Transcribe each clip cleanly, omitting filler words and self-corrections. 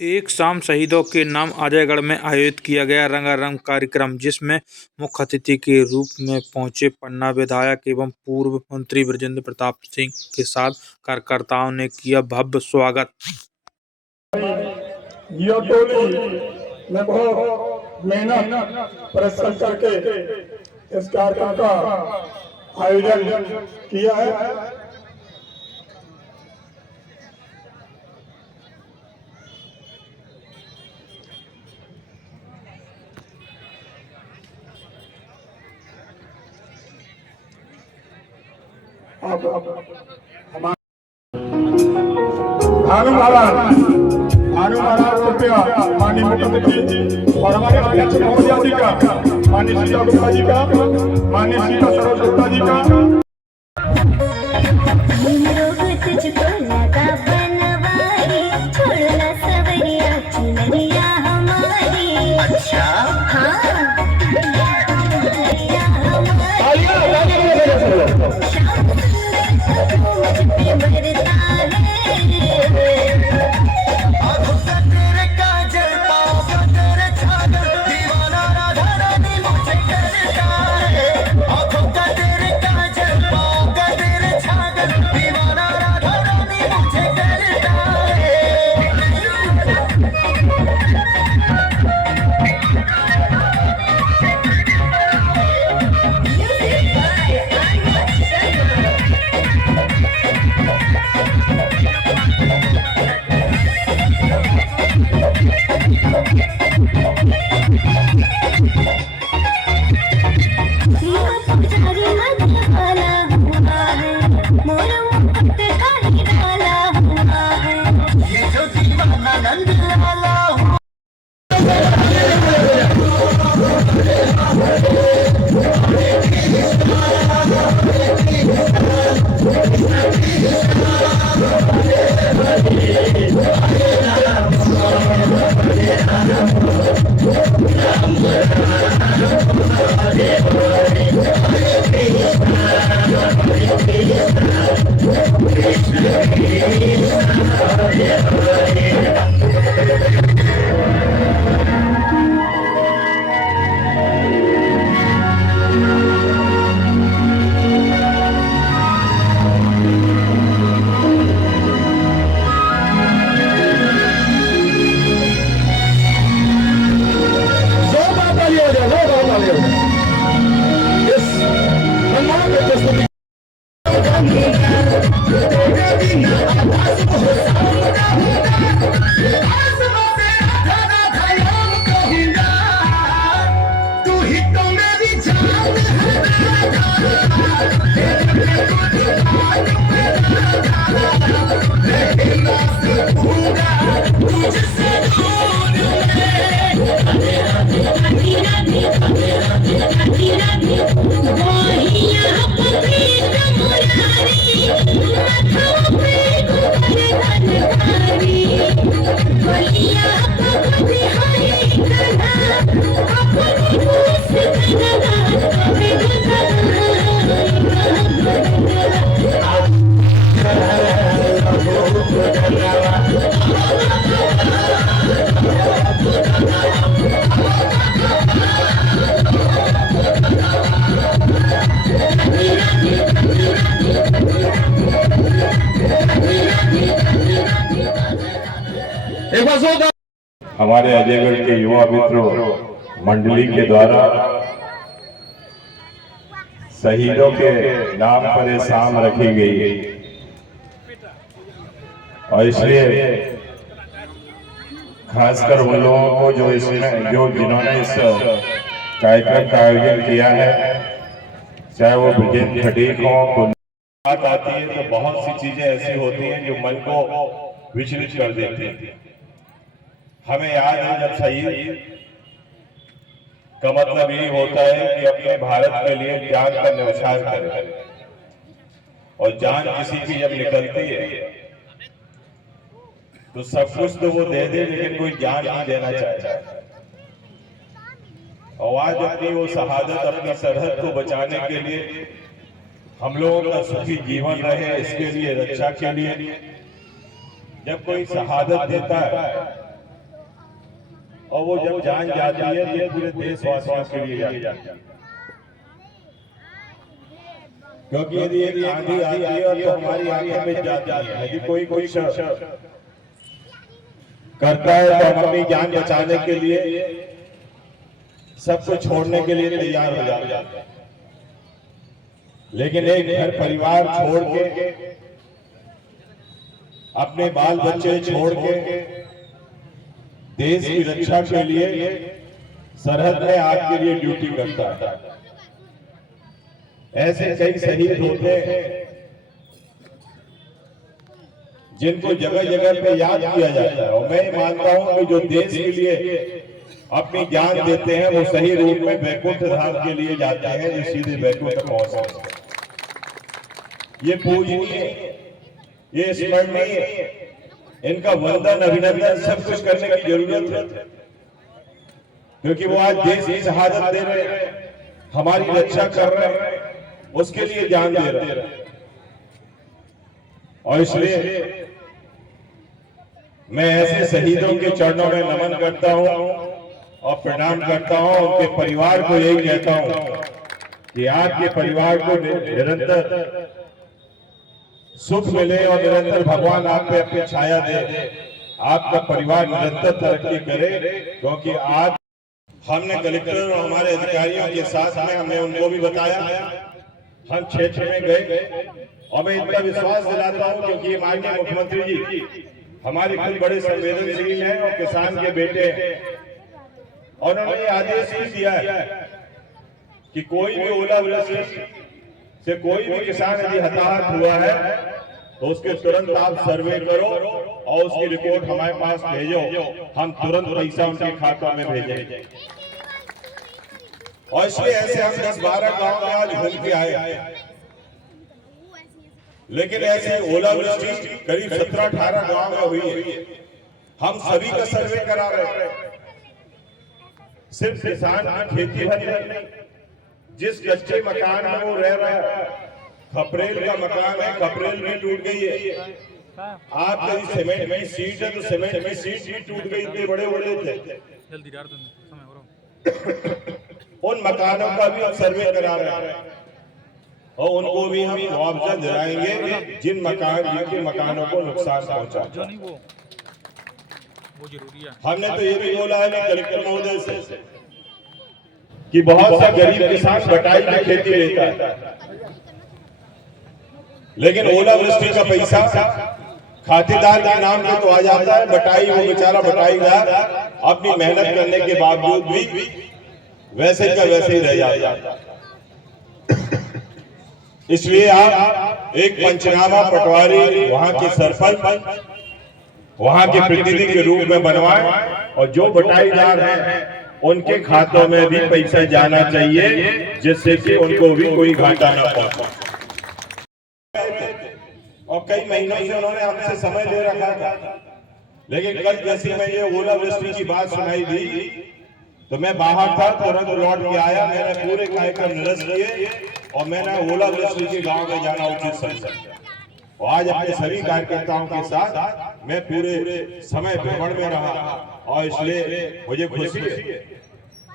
एक शाम शहीदों के नाम अजयगढ़ में आयोजित किया गया रंगारंग कार्यक्रम, जिसमें मुख्य अतिथि के रूप में पहुंचे पन्ना विधायक एवं पूर्व मंत्री बृजेंद्र प्रताप सिंह के साथ कार्यकर्ताओं ने किया भव्य स्वागत। ये टोली में बहुत मेहनत परिश्रम करके इस कार्यक्रम का आयोजन किया है। भानु महाराज कृपया माननीय मुख्यमंत्री और हमारे अध्यक्ष महोदया जी का, माननीय सीता गुप्ता जी का, माननीय सीता सरोज गुप्ता जी का। हमारे अजयगढ़ के युवा मित्रों मंडली के द्वारा शहीदों के नाम पर ये शाम रखी गई और इसलिए खासकर उन लोगों को जो जिन्होंने इस कार्यक्रम का आयोजन किया है, चाहे वो ब्रिजेंद्र खटीक हो, बात आती है तो बहुत सी चीजें ऐसी होती हैं जो मन को विचलित कर देती हैं। हमें याद है जब शहीद का मतलब ये होता है कि अपने भारत के लिए जान का न्यौछावर करे, और जान किसी की जब निकलती है तो सब कुछ तो वो दे दे, लेकिन कोई जान नहीं देना चाहता है। और आज अपनी वो शहादत, अपनी सरहद को बचाने के लिए, हम लोगों का सुखी जीवन रहे इसके लिए, रक्षा के लिए जब कोई शहादत देता है और वो जब जान जाती है तो पूरे देशवासियों के लिए जाती है। क्योंकि यदि एक आंधी आती है और तो हमारी आंखें मिट जाती है, यदि कोई कुछ करता है तो हम अपनी जान बचाने के लिए सब कुछ छोड़ने के लिए तैयार हो जाते हैं। लेकिन एक घर परिवार छोड़ के, अपने बाल बच्चे छोड़ के देश की रक्षा के लिए सरहद में आपके लिए ड्यूटी करता है। ऐसे कई शहीद होते हैं जिनको जगह जगह पे याद किया जाता है, और मैं मानता हूं कि जो देश के लिए अपनी जान देते हैं वो सही रूप में वैकुंठ धाम के लिए जाते हैं, जो सीधे वैकुंठ पहुंचते हैं। ये पूजनीय, ये स्मरणीय, इनका वंदन अभिनंदन सब कुछ करने की जरूरत है, क्योंकि वो आज देश की शहादत दे रहे हैं, हमारी रक्षा कर रहे हैं, उसके लिए जान दे रहे हैं। और इसलिए मैं ऐसे शहीदों के चरणों में नमन करता हूं और प्रणाम करता हूं। उनके परिवार को यही कहता हूं कि आपके परिवार को निरंतर सुख मिले और निरंतर भगवान आप पे अपनी छाया दे, आपका परिवार निरंतर तरक्की करे। क्योंकि आज हमने कलेक्टर और हमारे अधिकारियों के साथ में हमने उनको भी बताया, हम क्षेत्र में गए और मैं इतना विश्वास दिलाता हूं, क्योंकि माननीय मुख्यमंत्री जी हमारे खुद बड़े संवेदनशील हैं और किसान के बेटे हैं, और उन्होंने आदेश भी दिया है कि कोई भी ओलावृष्टि से कोई भी किसान यदि हताहत हुआ है तो उसके तुरंत आप सर्वे करो और उसकी रिपोर्ट हमारे पास भेजो, हम तुरंत पैसा उनके खातों में भेजेंगे। और इसलिए ऐसे हम 10-12 गांव में आज घूम के आए, लेकिन ऐसे ओलावृष्टि करीब 17-18 गांव में हुई है। हम सभी का सर्वे करा रहे हैं, सिर्फ किसान की खेती भर नहीं, जिस कच्चे मकान में वो रह रहा है, खपरेल का मकान है, खपरेल भी टूट गई है। आप कहीं सीमेंट की सीट है तो सीमेंट की सीट भी टूट गई, इतने बड़े बड़े थे। उन मकानों का भी हम सर्वे करा रहे हैं और उनको भी हम मुआवजा दिलाएंगे जिनके मकानों को नुकसान पहुंचा। हमने तो ये भी बोला है कि कलेक्टर महोदय से कि बहुत सा गरीब किसान बटाई में खेती लेता है, लेकिन ओलावृष्टि का पैसा खातेदार के नाम पे तो आ जाता है, बटाई वो बेचारा बटाईदार अपनी मेहनत करने के बावजूद भी वैसे का वैसे ही रह जाता है। इसलिए आप एक पंचनामा पटवारी वहां के सरपंच, वहां के प्रतिनिधि के रूप में बनवाएं और जो बटाईदार हैं उनके खातों में भी पैसा जाना चाहिए, जिससे कि उनको भी कोई घाटा न पहुंचे। और कई महीनों से उन्होंने हमसे समय ले रखा था, लेकिन कल जैसे मैं ये ओलावृष्टि की बात सुनाई दी तो मैं बाहर था, तुरंत लौट के आया, मैंने पूरे कार्यक्रम निरस्त किए और मैंने ओलावृष्टि के गांव में जाना उचित समझा। और आज अपने सभी कार्यकर्ताओं के साथ मैं पूरे समय भ्रमण में रहा और इसलिए मुझे खुशी है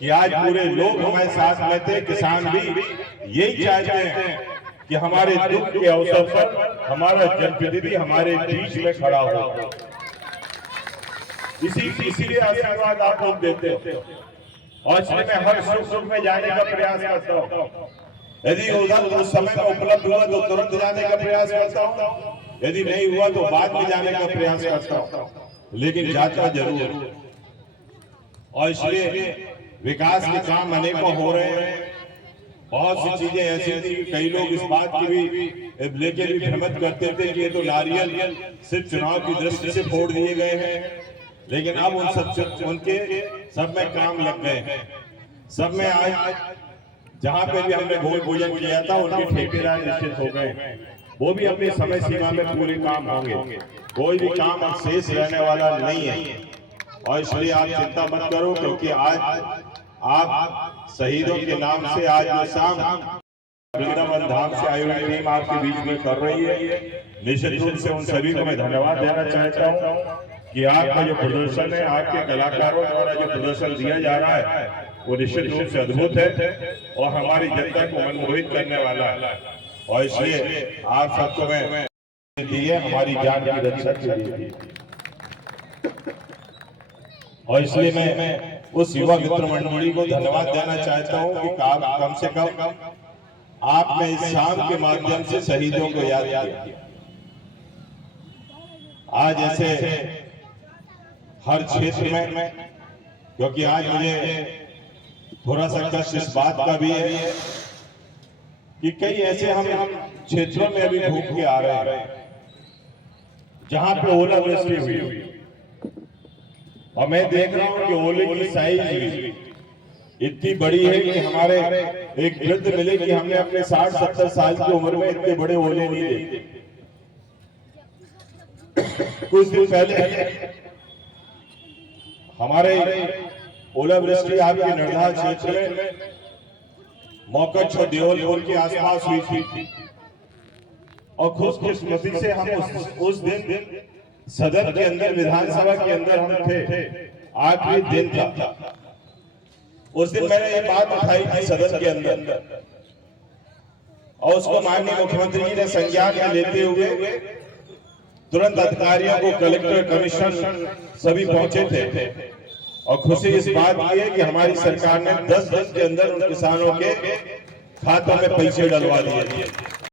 कि आज पूरे लोग हमारे साथ में थे। किसान भी यही चाहते हैं कि हमारे दुख के अवसर पर हमारा जनप्रतिनिधि हमारे बीच में खड़ा हो। इसीलिए आशीर्वाद आप लोग देते हो और इसलिए मैं हर सुख में जाने का प्रयास करता हूँ। यदि उधर उस समय में उपलब्ध हुआ तो तुरंत जाने का प्रयास करता हूँ, यदि नहीं हुआ तो बाद में जाने का प्रयास करता हूँ, लेकिन जाता जरूर। और इसलिए विकास के काम अनेकों हो रहे हैं। बहुत सी चीजें ऐसी थी, कई लोग इस बात की भी लेके भी भ्रमित करते थे कि ये तो नारियल सिर्फ चुनाव की दृष्टि से फोड़ दिए गए हैं, लेकिन अब उनके सब में काम लग गए हैं। सब में आज जहां पे भी हमने भूमि पूजन किया था उनके ठेकेदार निश्चित हो गए, वो भी अपनी समय सीमा में पूरे काम होंगे, कोई भी काम अब शेष रहने वाला नहीं है। और इसलिए आप चिंता मत करो, क्योंकि आज आप शहीदों के नाम से आज जो शाम वृंदावन धाम से आयोजित टीम आपके बीच में कर रही है, निश्चित रूप से उन सभी को मैं धन्यवाद देना चाहता हूँ। कि आपका जो प्रदर्शन है, आपके कलाकारों द्वारा जो प्रदर्शन दिया जा रहा है वो निश्चित रूप से अद्भुत है और हमारी जनता को मनमोहित करने वाला है। और इसलिए आप सबको मैं दिए हमारी जान की रक्षा के लिए, और इसलिए मैं उस युवा मित्र मंडली को धन्यवाद देना चाहता हूं कि कम से कम आपने इस शाम के माध्यम से शहीदों को याद किया। आज ऐसे हर क्षेत्र में, क्योंकि आज मुझे थोड़ा सा कष्ट इस बात का भी है कि कई ऐसे हम क्षेत्रों में अभी घूम के आ रहे हैं जहां पे ओलावृष्टि हुई, और मैं देख रहा हूं कि ओले की साइज इतनी बड़ी है कि हमारे एक वृद्ध मिले कि हमने अपने 60-70 साल की उम्र में इतने बड़े ओले नहीं देखे। कुछ दिन पहले हमारे ओलावृष्टि आपके नरधा क्षेत्र में मोकच और देवलपुर के आसपास हुई थी, और खुशकिस्मती से हम उस दिन सदन के अंदर, विधानसभा के अंदर हम थे, आखिरी दिन था। उस दिन मैंने ये बात उठाई थी सदन के अंदर, और उसको माननीय मुख्यमंत्री जी ने संज्ञान में लेते हुए तुरंत अधिकारियों को, कलेक्टर, कमिश्नर सभी पहुंचे थे, और खुशी इस बात की है कि हमारी सरकार ने 10 दिन के अंदर उन किसानों के खातों में पैसे डलवा दिए।